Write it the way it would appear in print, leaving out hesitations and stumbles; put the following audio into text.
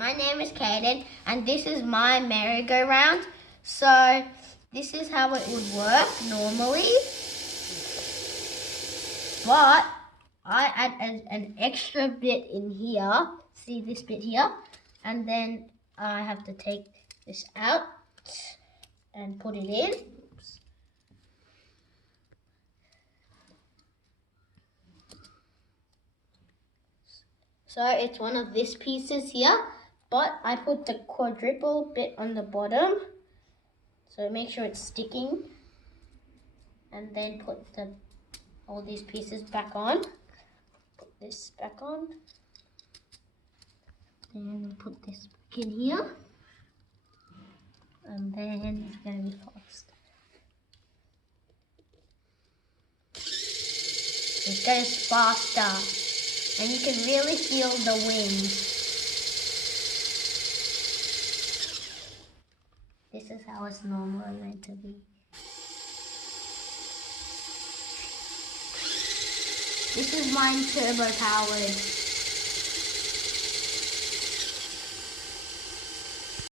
My name is Kaden, and this is my merry-go-round. So this is how it would work normally, but I add an extra bit in here. See this bit here? And then I have to take this out and put it in. Oops. So it's one of these pieces here, but I put the quadruple bit on the bottom. So make sure it's sticking. And then put all these pieces back on. Put this back on. Then put this back in here. And then it's going to be fast. It goes faster. And you can really feel the wind. This is how it's normally meant to be. This is mine turbo powered.